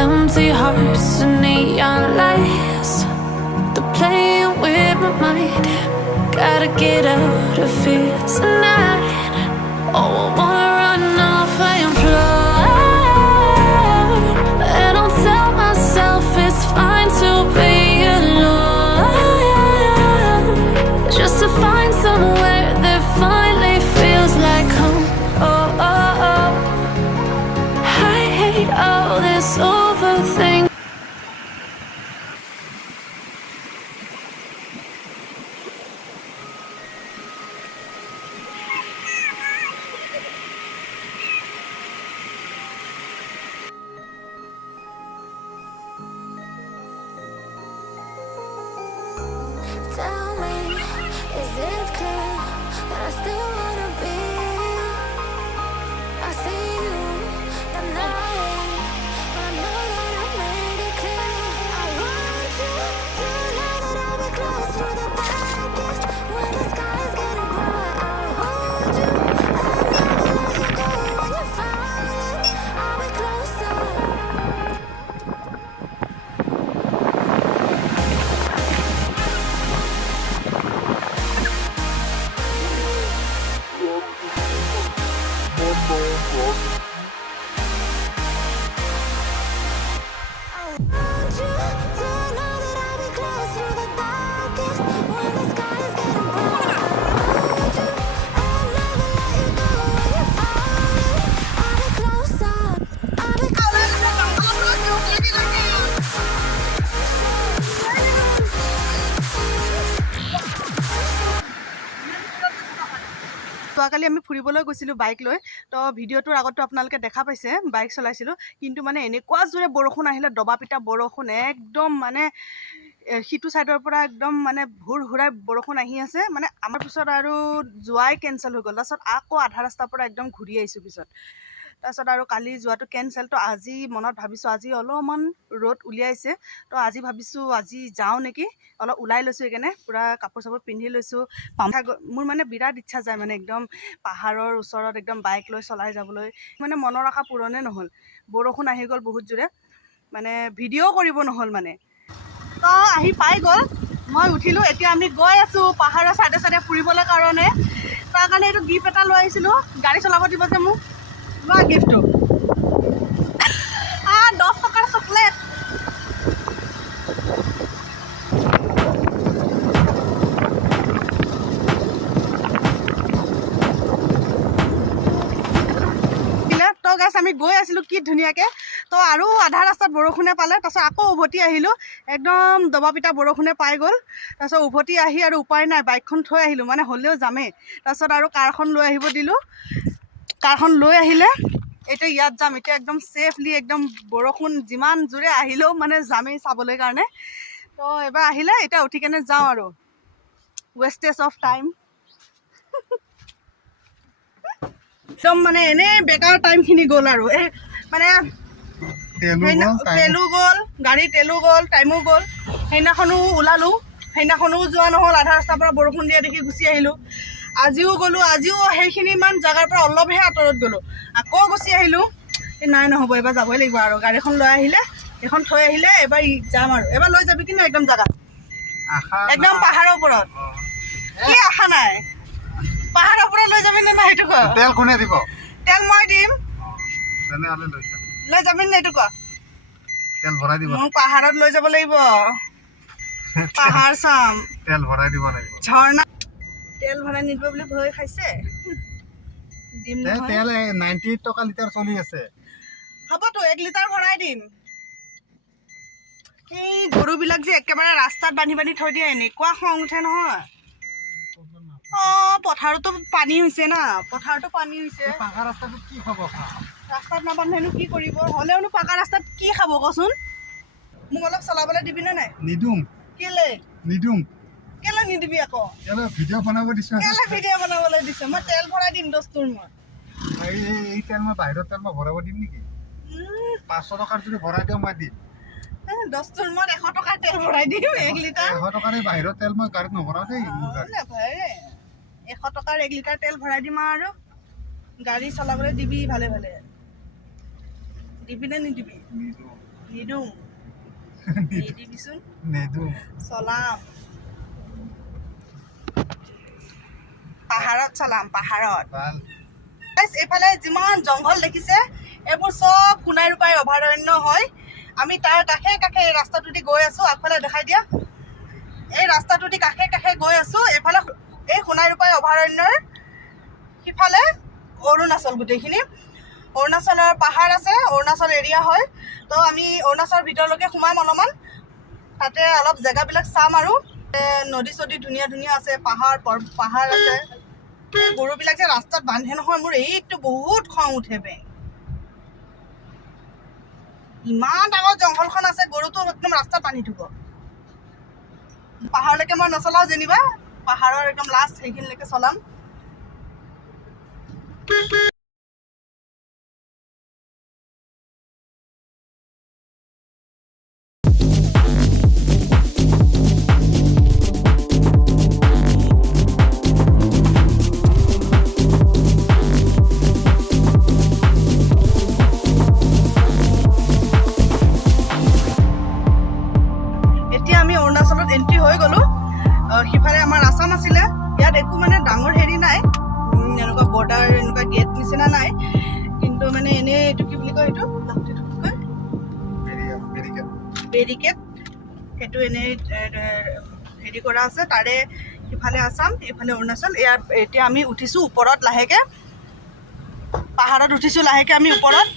Empty hearts and neon lights, they're playing with my mind. Gotta get out of here tonight. Oh, I wanna run off and fly. And I'll tell myself it's fine to be alone, just to find somewhere that finally feels like home. Oh, oh, oh. I hate all this overthinking. Tell me, is it clear that I still wanna be? I see you and I know that I made it clear. I want you to know that I'll be close through the darkest when the sky's getting bright. I'll hold you and never let you go. When you're falling, I'll be closer. যোৱাকালি আমি ফুৰিবলৈ গৈছিলোঁ bike লৈ। তো ভিডিঅ'টোৰ আগতো আপোনালোকে দেখা পাইছে বাইক চলাইছিলোঁ, কিন্তু মানে এনেকুৱা জোৰে বৰষুণ আহিলে, দবা পিটা বৰষুণ, একদম মানে সিটো ছাইডৰ পৰা একদম মানে ভোৰ ঘূৰাই বৰষুণ আহি আছে। মানে আমাৰ পিছত আৰু যোৱাই কেঞ্চেল হৈ গ'ল। তাৰপিছত আকৌ আধা ৰাস্তাৰ পৰা একদম ঘূৰি আহিছোঁ পিছত। তাৰপিছত আৰু কালি যোৱাটো কেঞ্চেল। তো আজি মনত ভাবিছোঁ, আজি অলপমান ৰ'দ উলিয়াইছে, তো আজি ভাবিছোঁ আজি যাওঁ নেকি। অলপ ওলাই লৈছোঁ, সেইকাৰণে পূৰা কাপোৰ চাপোৰ পিন্ধি লৈছোঁ। মোৰ মানে বিৰাট ইচ্ছা যায় মানে একদম পাহাৰৰ ওচৰত একদম বাইক লৈ চলাই যাবলৈ। মানে মনৰ আশা পূৰণে নহ'ল, বৰষুণ আহি গ'ল বহুত জোৰে, মানে ভিডিঅ' কৰিব নহ'ল মানে। তো আহি পাই গ'ল, মই উঠিলোঁ। এতিয়া আমি গৈ আছোঁ পাহাৰৰ চাইডে চাইডে ফুৰিবলৈ কাৰণে। তাৰ কাৰণে এইটো গিফ্ট এটা লৈ আহিছিলোঁ, গাড়ী চলাব দিব যে মোক। লোৱা গিফ্টটো, 10 টকাৰ চকলেট। তো গাইছ আমি গৈ আছিলোঁ কি ধুনীয়াকৈ। তো আৰু আধা ৰাস্তাত বৰষুণে পালে, তাৰপিছত আকৌ উভতি আহিলোঁ, একদম দবা পিটা বৰষুণে পাই গ'ল। তাৰপিছত উভতি আহি আৰু উপায় নাই, বাইকখন থৈ আহিলোঁ, মানে হ'লেও যামেই। তাৰপিছত আৰু কাৰখন লৈ আহিব দিলোঁ। কাৰখন লৈ আহিলে এতিয়া ইয়াত যাম, এতিয়া একদম ছেফলি, একদম বৰষুণ যিমান জোৰে আহিলেও মানে যামেই চাবলৈ কাৰণে। তো এবাৰ আহিলে এতিয়া উঠি কেনে যাওঁ আৰু, ৱেষ্টেজ অফ টাইম। একদম মানে এনেই বেকাৰ টাইমখিনি গ'ল আৰু, এই মানে তেলো গ'ল, গাড়ী তেলো গ'ল, টাইমো গ'ল। সেইদিনাখনো ওলালোঁ, সেইদিনাখনো যোৱা নহ'ল, আধা ৰাস্তাৰ পৰা বৰষুণ দিয়া দেখি গুচি আহিলোঁ। আজিও গ'লোঁ, আজিও সেইখিনিমান জেগাৰ পৰা অলপহে আঁতৰত গ'লোঁ, আকৌ গুচি আহিলোঁ। নাই নহ'ব, এবাৰ যাবই লাগিব আৰু। গাড়ীখন লৈ আহিলে, সেইখন থৈ আহিলে, এবাৰ যাম আৰু। এবাৰ লৈ যাবি কিন্তু একদম জেগাত, একদম পাহাৰৰ ওপৰত। কি আশা নাই, পাহাৰৰ ওপৰত লৈ যাবি নে নাই সেইটো ক? তেল কোনে দিব? তেল মই দিম। তেনেহ'লে লৈ যাবি নে এইটো ক? তেল ভৰাই দিব, মোক পাহাৰত লৈ যাব লাগিব, পাহাৰ চাম, তেল ভৰাই দিব লাগিব। ঝৰ্ণা। তেল ভৰাই নিদিব বুলি ভয় খাইছে, দিম নহয়। তেল 98 টকা লিটাৰ চলি আছে। হ'বতো 1 লিটাৰ ভৰাই দিম। সেই গৰুবিলাক যে একেবাৰে ৰাস্তাত বান্ধি বান্ধি থৈ দিয়ে, এনেকুৱা খং উঠে নহয়। পথাৰতো পানী হৈছে না, পথাৰতো পানী হৈছে। পাকা ৰাস্তাটো কি খাব? ৰাস্তাত নাবান্ধেনো কি কৰিব? হ'লেওনো পাকা ৰাস্তাত কি খাব কচোন? মোক অলপ চলাবলৈ দিবি নে নাই? নিদিম। কেলে নিদিম? কেলে নিদিবি আকৌ? কেলে ভিডিঅ' বনাব দিছো? কেলে ভিডিঅ' বনাবলৈ দিছে? মই তেল ভৰাই দিম দস্তুৰ। মই এই তেল মই বাহিৰত তেল মই ভৰাব দিম নেকি? 500 টকাৰ যদি ভৰাই দিওঁ মই দিম। দস্তুৰ মই 100 টকাৰ তেল ভৰাই দিম, 1 লিটাৰ। 100 টকাৰে বাহিৰত তেল মই গাড়ীত নভৰাও দেই। 100 টকাৰ 1 লিটাৰ তেল ভৰাই দিম আৰু গাড়ী চলাবলৈ দিবি ভালে ভালে। দিবি নে নিদিবি? নিদিওঁ নিদিবিচোন নেদো চলাম পাহাৰত চলাম পাহাৰত ভাল Guys, এইফালে যিমান জংঘল দেখিছে এইবোৰ চব সোণাই ৰূপাই অভয়াৰণ্য হয় আমি তাৰ কাষে কাষে এই ৰাস্তাটোদি গৈ আছো আগফালে দেখাই দিয়া এই ৰাস্তাটোদি কাষে কাষে গৈ আছো এইফালে এই সোণাই ৰূপাই অভয়াৰণ্যৰ সিফালে অৰুণাচল গোটেইখিনি অৰুণাচলৰ পাহাৰ আছে অৰুণাচল এৰিয়া হয় তো আমি অৰুণাচলৰ ভিতৰলৈকে সোমাম অলপমান তাতে অলপ জেগাবিলাক চাম আৰু নদী চদী ধুনীয়া ধুনীয়া আছে পাহাৰ আছে গৰুবিলাক যে ৰাস্তাত বান্ধে নহয় মোৰ এইটো বহুত খং উঠে বে ইমান ডাঙৰ জংঘলখন আছে গৰুটো একদম ৰাস্তাত বান্ধি থব পাহাৰলৈকে মই নচলাও যেনিবা পাহাৰৰ একদম লাষ্ট সেইখিনিলৈকে চলাম এতিয়া আমি অৰুণাচলত এন্ট্ৰি হৈ গ'লো সিফালে আমাৰ আসাম আছিলে ইয়াত একো মানে ডাঙৰ হেৰি নাই এনেকুৱা বৰ্ডাৰ এনেকুৱা গেট নিচিনা নাই কিন্তু মানে এনে এইটো কি বুলি কয় এইটো বেৰিকেড সেইটো এনে হেৰি কৰা আছে তাৰে সিফালে আসাম এইফালে অৰুণাচল ইয়াত এতিয়া আমি উঠিছো ওপৰত লাহেকে পাহাৰত উঠিছো লাহেকে আমি ওপৰত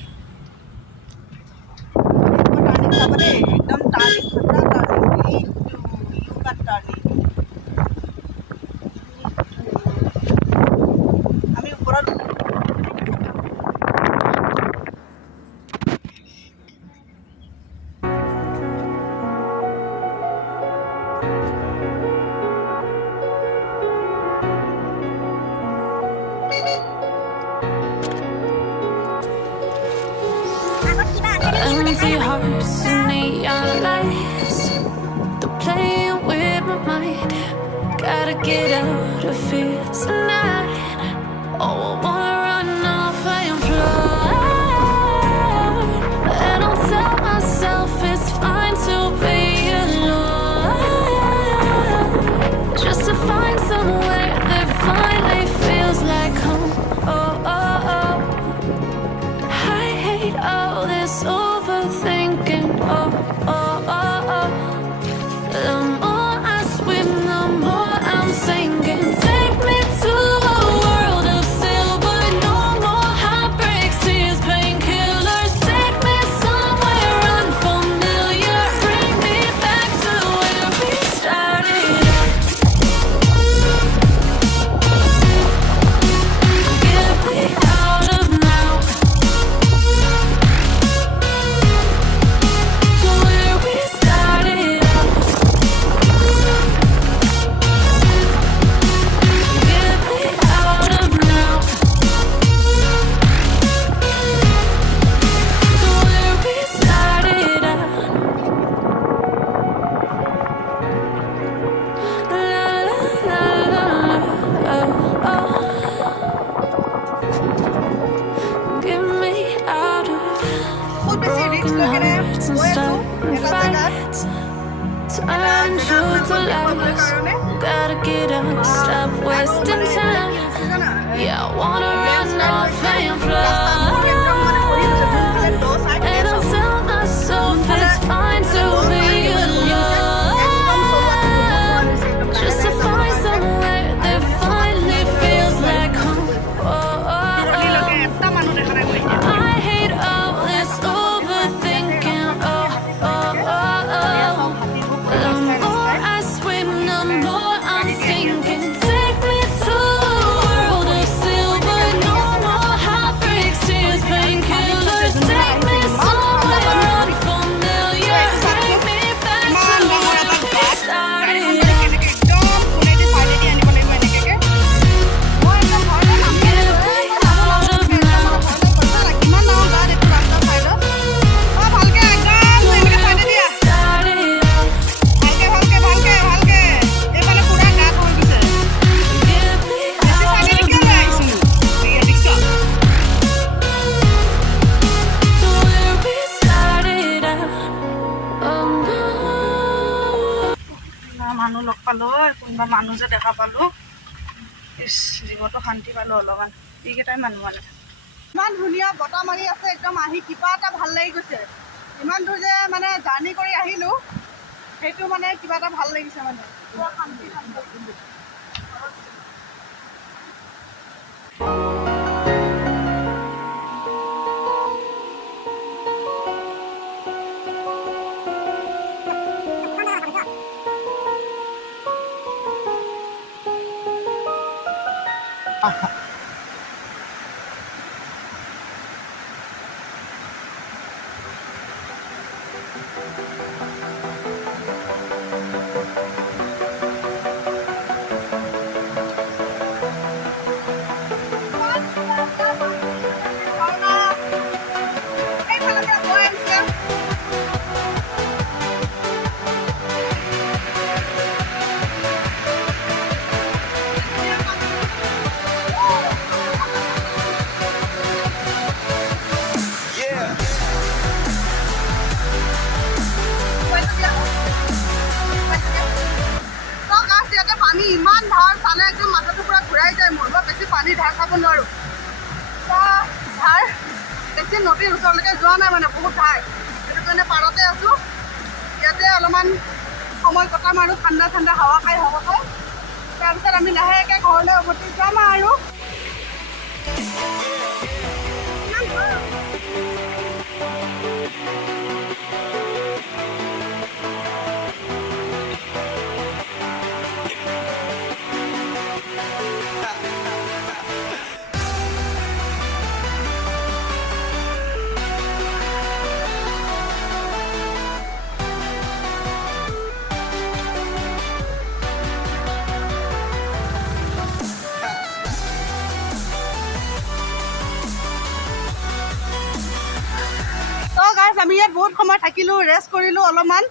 টাৰ্ণিং চাব দেই একদম টাৰ্ণিং আমি ওপৰত Empty hearts and neon lights. They're playing with my mind. Gotta get out of here tonight. Oh, I wanna run off and fly. And I'll tell myself it's fine to be alone. Just to find somewhere that finally feels like home. Oh, oh, oh. I hate all this overthinking. Oh, oh, oh, oh. The more I swim, the more I'm sinking. Take me to a world of silver. No more heartbreaks, tears, painkillers. Take me somewhere unfamiliar. Bring me back to where we started. Get me out of now. To where we started out. Get me out of now. To where we started out. La la la la la. Oh, oh. Get me out of বহুত বেছি risk লৈ কেনে গৈ আছো এটা জেগাত turn truth to lies. Gotta get up, stop wasting time. Yeah, I wanna run off and fly. And I'll tell myself it's fine to be alone. Just to find somewhere that finally feels like home. Oh, oh, oh. I hate all this overthinking. Oh, oh, oh, oh. The more I swim, the more I'm sinking. Take me to a world of silver. No more heartbreaks, tears, কোনোবা মানুহ যে দেখা পালোঁ ইছ জীৱনটো শান্তি পালোঁ অলপমান এইকেইটাই মানুহ মানে ইমান ধুনীয়া বতাহ মাৰি আছে একদম আহি কিবা এটা ভাল লাগি গৈছে ইমান দূৰ যে মানে জাৰ্ণি কৰি আহিলোঁ সেইটো মানে কিবা এটা ভাল লাগিছে মানে পুৰা শান্তি শান্তি পানী ইমান ধাৰ চালে একদম মাথাটো পুৰা ঘূৰাই যায় মোৰ মই বেছি পানী ধাৰ খাব নোৱাৰোঁ ধাৰ বেছি নদীৰ ওচৰলৈকে যোৱা নাই মানে বহুত ধাৰ সেইটো কাৰণে পাৰতে আছোঁ ইয়াতে অলপমান সময় কটাম আৰু ঠাণ্ডা ঠাণ্ডা হাৱা খাই হ'ব খাই তাৰপিছত আমি লাহেকৈ ঘৰলৈ উভতি যাম আৰু আমি ইয়াত বহুত সময় থাকিলোঁ ৰেষ্ট কৰিলোঁ অলপমান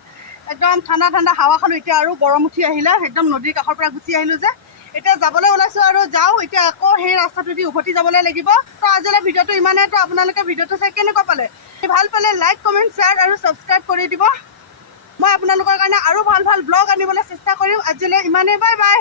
একদম ঠাণ্ডা ঠাণ্ডা হাৱা খালোঁ এতিয়া আৰু গৰম উঠি আহিলে একদম নদীৰ কাষৰ পৰা গুচি আহিলোঁ যে এতিয়া যাবলৈ ওলাইছোঁ আৰু যাওঁ এতিয়া আকৌ সেই ৰাস্তাটোদি উভতি যাবলৈ লাগিব তো আজিলৈ ভিডিঅ'টো ইমানেই তো আপোনালোকে ভিডিঅ'টো চাই কেনেকুৱা পালে ভাল পালে লাইক কমেণ্ট শ্বেয়াৰ আৰু ছাবস্ক্ৰাইব কৰি দিব মই আপোনালোকৰ কাৰণে আৰু ভাল ভাল ব্লগ আনিবলৈ চেষ্টা কৰিম আজিলৈ ইমানেই বাই বাই